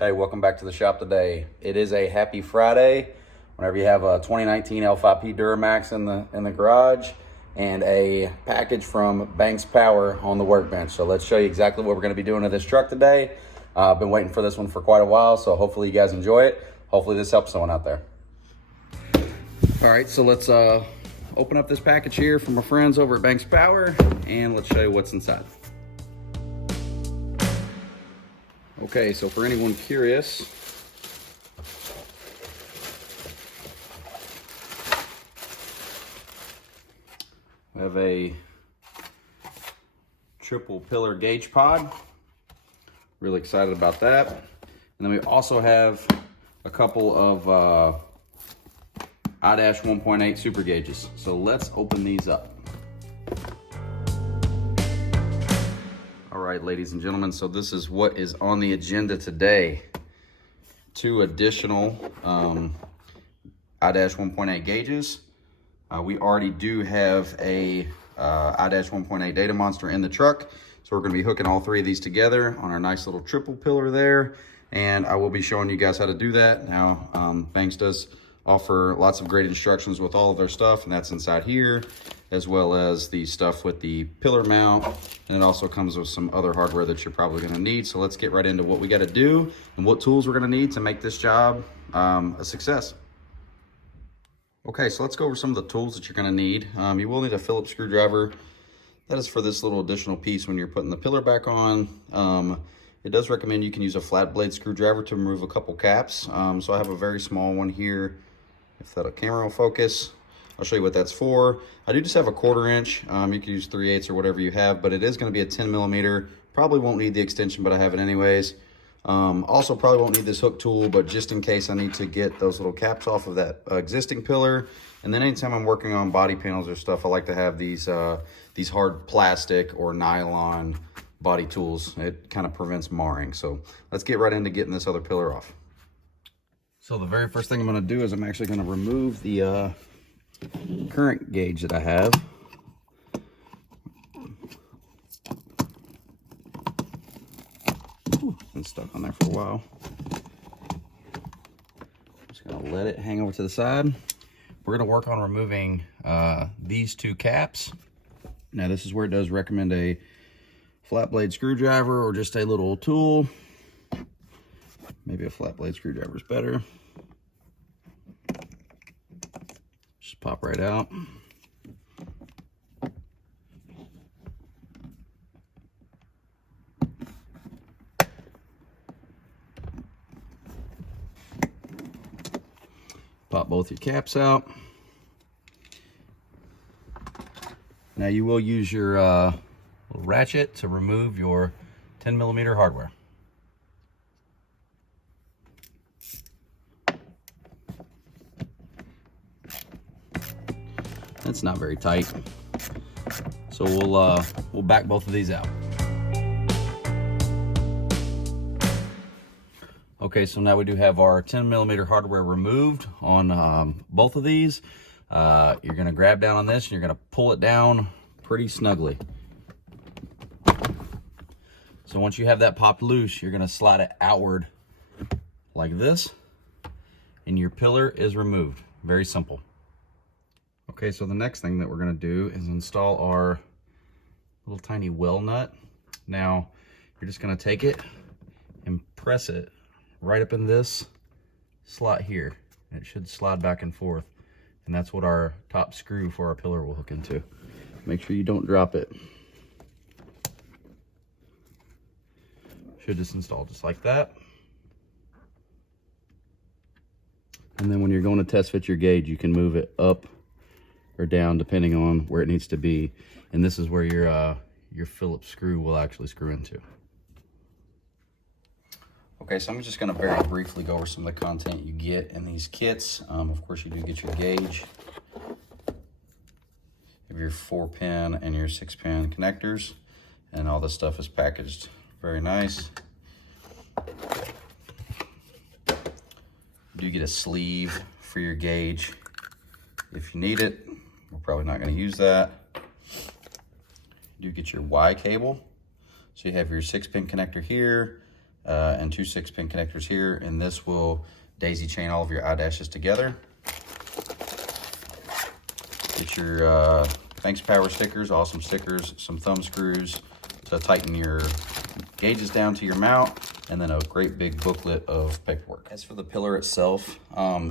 Hey, welcome back to the shop today. It is a happy Friday. Whenever you have a 2019 L5P Duramax in the garage and a package from Banks Power on the workbench. So let's show you exactly what we're going to be doing to this truck today. I've been waiting for this one for quite a while, so hopefully you guys enjoy it. Hopefully this helps someone out there. All right, so let's open up this package here from our friends over at Banks Power, and let's show you what's inside. Okay, so for anyone curious, we have a triple pillar gauge pod. Really excited about that. And then we also have a couple of iDash 1.8 super gauges. So let's open these up. All right, ladies and gentlemen, so this is what is on the agenda today. 2 additional iDash 1.8 gauges. We already do have a iDash 1.8 data monster in the truck. So we're gonna be hooking all 3 of these together on our nice little triple pillar there. And I will be showing you guys how to do that. Now, Banks does offer lots of great instructions with all of their stuff, and that's inside here, as well as the stuff with the pillar mount. And it also comes with some other hardware that you're probably gonna need. So let's get right into what we gotta do and what tools we're gonna need to make this job a success. Okay, so let's go over some of the tools that you're gonna need. You will need a Phillips screwdriver. That is for this little additional piece when you're putting the pillar back on. It does recommend you can use a flat blade screwdriver to remove a couple caps. So I have a very small one here. If that camera will focus, I'll show you what that's for. I do just have a 1/4 inch. You can use 3/8 or whatever you have, but it is gonna be a 10 millimeter. Probably won't need the extension, but I have it anyways. Also probably won't need this hook tool, but just in case I need to get those little caps off of that existing pillar. And then anytime I'm working on body panels or stuff, I like to have these hard plastic or nylon body tools. It kind of prevents marring. So let's get right into getting this other pillar off. So the very first thing I'm gonna do is I'm actually gonna remove the current gauge that I have. Been stuck on there for a while. Just gonna let it hang over to the side. We're gonna work on removing these 2 caps. Now this is where it does recommend a flat blade screwdriver or just a little tool. Maybe a flat blade screwdriver is better. Just pop right out. Pop both your caps out. Now you will use your little ratchet to remove your 10 millimeter hardware. That's not very tight. So we'll back both of these out. Okay, so now we do have our 10 millimeter hardware removed on both of these. You're gonna grab down on this and you're gonna pull it down pretty snugly. So once you have that popped loose, you're gonna slide it outward like this, and your pillar is removed. Very simple. Okay, so the next thing that we're gonna do is install our little tiny well nut. Now, you're just gonna take it and press it right up in this slot here. It should slide back and forth. And that's what our top screw for our pillar will hook into. Make sure you don't drop it. Should just install just like that. And then when you're going to test fit your gauge, you can move it up or down depending on where it needs to be. And this is where your Phillips screw will actually screw into. Okay, so I'm just gonna very briefly go over some of the content you get in these kits. Of course, you do get your gauge. You have your 4-pin and your 6-pin connectors, and all this stuff is packaged very nice. You do get a sleeve for your gauge if you need it. We're probably not gonna use that. You do get your Y cable. So you have your 6-pin connector here, and 2 6-pin connectors here, and this will daisy chain all of your iDashes together. Get your Thanks Power stickers, awesome stickers, some thumb screws to tighten your gauges down to your mount, and then a great big booklet of paperwork. As for the pillar itself,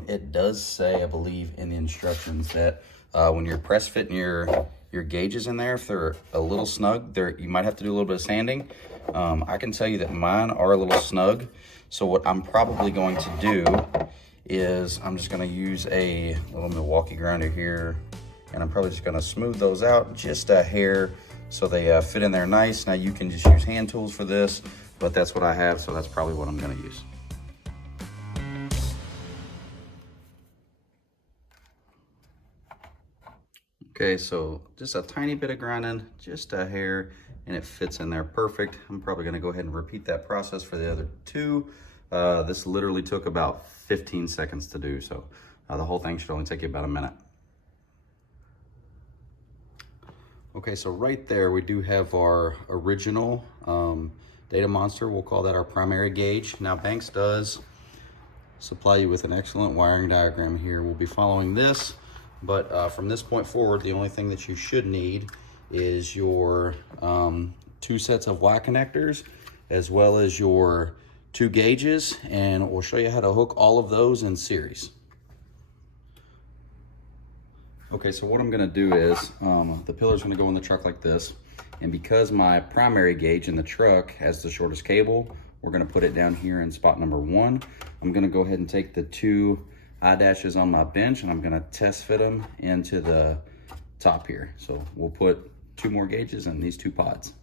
it does say, I believe in the instructions, that when you're press fitting your gauges in there, if they're a little snug, you might have to do a little bit of sanding. I can tell you that mine are a little snug, so what I'm probably going to do is I'm just going to use a little Milwaukee grinder here, and I'm probably just going to smooth those out just a hair so they fit in there nice. Now you can just use hand tools for this, but that's what I have, so that's probably what I'm going to use. Okay, so just a tiny bit of grinding, just a hair, and it fits in there perfect. I'm probably going to go ahead and repeat that process for the other two. This literally took about 15 seconds to do, so the whole thing should only take you about a minute. Okay, so right there we do have our original Data Monster. We'll call that our primary gauge. Now Banks does supply you with an excellent wiring diagram here. We'll be following this, but from this point forward, the only thing that you should need is your 2 sets of Y connectors, as well as your 2 gauges, and we'll show you how to hook all of those in series. Okay, so what I'm gonna do is, the pillar's gonna go in the truck like this, and because my primary gauge in the truck has the shortest cable, we're gonna put it down here in spot number 1. I'm gonna go ahead and take the 2 iDashes on my bench, and I'm gonna test fit them into the top here. So we'll put 2 more gauges in these 2 pods.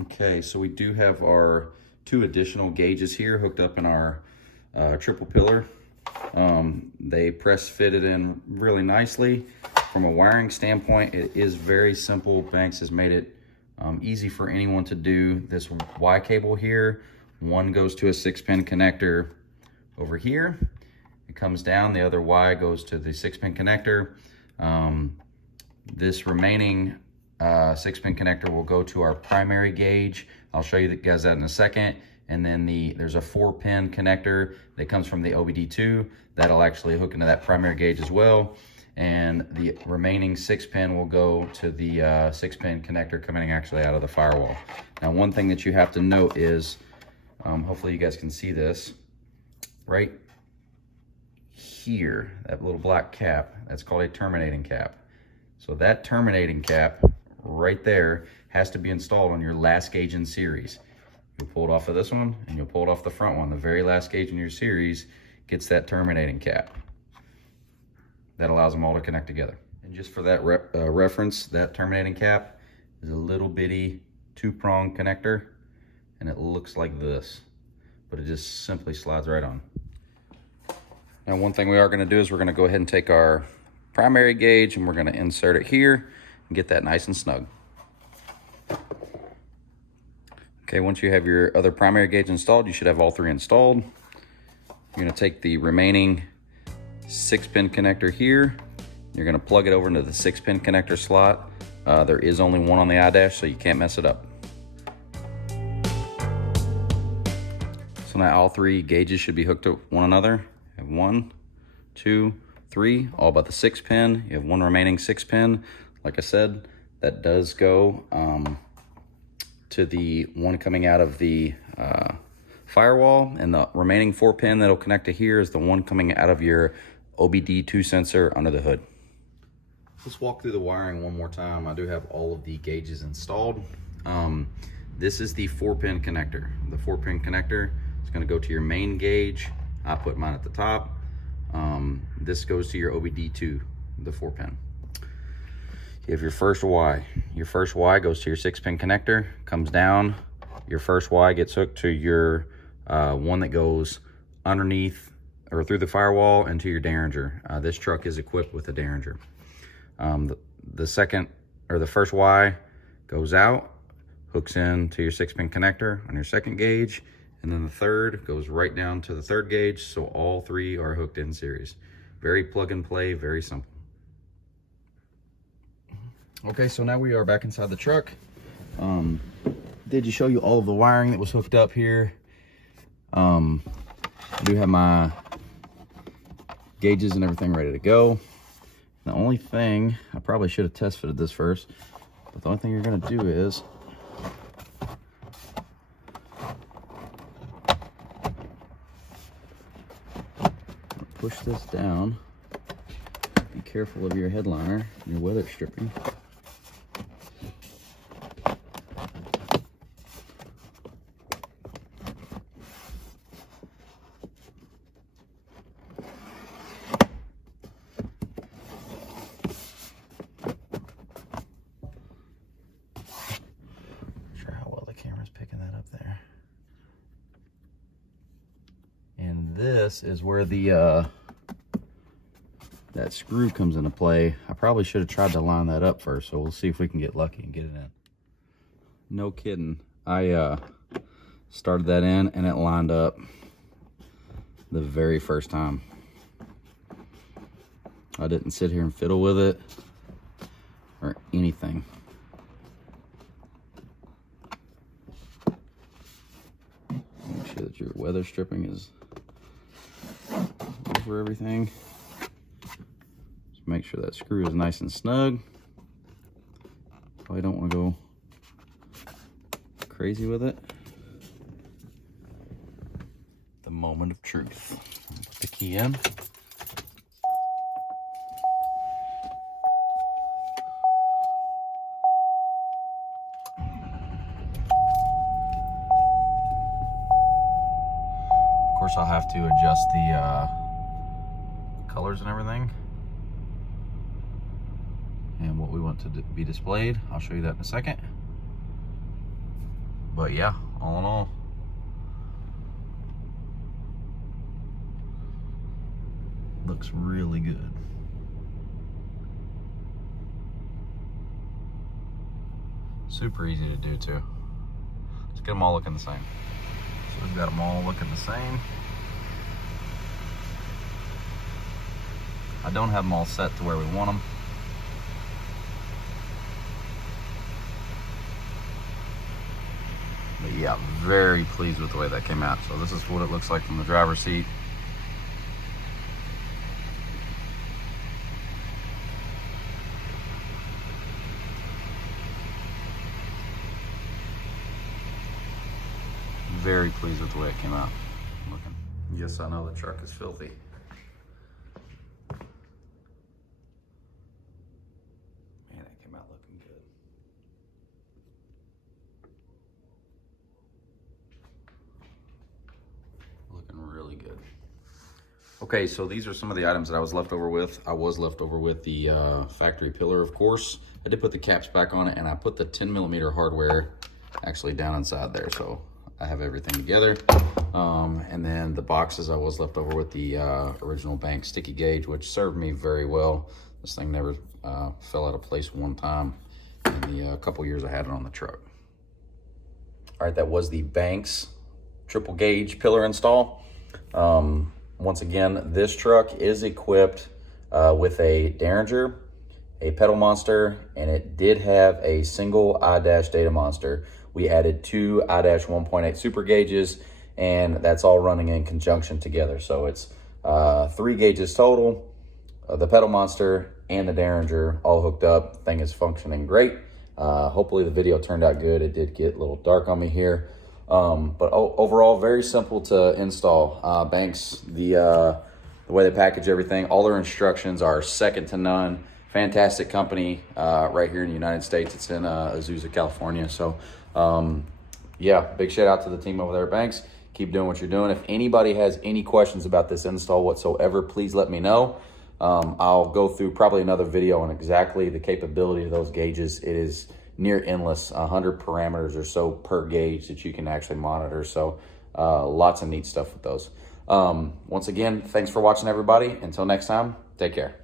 Okay, so we do have our 2 additional gauges here hooked up in our triple pillar. They press fitted in really nicely. From a wiring standpoint, it is very simple. Banks has made it easy for anyone to do. This Y cable here, one goes to a 6-pin connector over here. It comes down, the other Y goes to the 6-pin connector. This remaining 6-pin connector will go to our primary gauge. I'll show you guys that in a second. And then there's a 4-pin connector that comes from the OBD2 that'll actually hook into that primary gauge as well. And the remaining 6-pin will go to the 6-pin connector coming actually out of the firewall. Now, one thing that you have to note is, hopefully you guys can see this, right here, that little black cap, that's called a terminating cap. So that terminating cap right there has to be installed on your last gauge in series. You'll pull it off of this one, and you'll pull it off the front one. The very last gauge in your series gets that terminating cap. That allows them all to connect together. And just for that reference, that terminating cap is a little bitty 2-prong connector, and it looks like this, but it just simply slides right on. Now, one thing we are gonna do is we're gonna go ahead and take our primary gauge, and we're gonna insert it here and get that nice and snug. Okay, once you have your other primary gauge installed, you should have all 3 installed. You're gonna take the remaining 6-pin connector here. You're gonna plug it over into the 6-pin connector slot. There is only one on the iDash, so you can't mess it up. So now all 3 gauges should be hooked to one another. You have 1, 2, 3, all but the 6-pin. You have 1 remaining 6-pin. Like I said, that does go to the one coming out of the firewall, and the remaining 4-pin that'll connect to here is the one coming out of your OBD2 sensor under the hood. Let's walk through the wiring one more time. I do have all of the gauges installed. This is the 4-pin connector. The 4-pin connector is going to go to your main gauge. I put mine at the top. This goes to your OBD2, the 4-pin. You have your first Y. Your first Y goes to your 6-pin connector, comes down. Your first Y gets hooked to your one that goes underneath or through the firewall and to your Derringer. This truck is equipped with a Derringer. The second or the first Y goes out hooks in to your 6-pin connector on your second gauge, and then the third goes right down to the third gauge, so all 3 are hooked in series. Very plug and play, very simple. Okay, so now we are back inside the truck. Did you show you all of the wiring that was hooked up here? I do have my gauges and everything ready to go. The only thing, I probably should have test fitted this first, but the only thing you're gonna do is push this down. Be careful of your headliner and your weather stripping. Not sure how well the camera's picking that up there. And this is where the that screw comes into play. I probably should have tried to line that up first, so we'll see if we can get lucky and get it in. No kidding. I started that in and it lined up the very first time. I didn't sit here and fiddle with it or anything. Make sure that your weather stripping is over everything. Just make sure that screw is nice and snug. Probably don't want to go crazy with it. The moment of truth. Put the key in. Of course, I'll have to adjust the colors and everything, and what we want to be displayed. I'll show you that in a second. But yeah, all in all, looks really good. Super easy to do too. Let's get them all looking the same. So we've got them all looking the same. I don't have them all set to where we want them. But yeah, very pleased with the way that came out. So this is what it looks like from the driver's seat. Very pleased with the way it came out. Looking. Yes, I know the truck is filthy. Man, it came out looking good. Looking really good. Okay, so these are some of the items that I was left over with. I was left over with the factory pillar, of course. I did put the caps back on it, and I put the 10mm hardware actually down inside there. So I have everything together. And then the boxes I was left over with the original bank sticky gauge, which served me very well. This thing never fell out of place one time in the couple years I had it on the truck. All right, that was the Banks triple gauge pillar install. Once again, this truck is equipped with a Derringer, a pedal monster, and it did have a single iDash data monster. We added 2 iDash 1.8 super gauges, and that's all running in conjunction together. So it's 3 gauges total, the pedal monster and the Derringer all hooked up. The thing is functioning great. Hopefully the video turned out good. It did get a little dark on me here. But overall, very simple to install. Banks, the way they package everything, all their instructions are second to none. Fantastic company right here in the United States. It's in Azusa, California. So yeah, big shout out to the team over there at Banks. Keep doing what you're doing. If anybody has any questions about this install whatsoever, please let me know. I'll go through probably another video on exactly the capability of those gauges. It is near endless, 100 parameters or so per gauge that you can actually monitor. So lots of neat stuff with those. Once again, thanks for watching, everybody. Until next time, take care.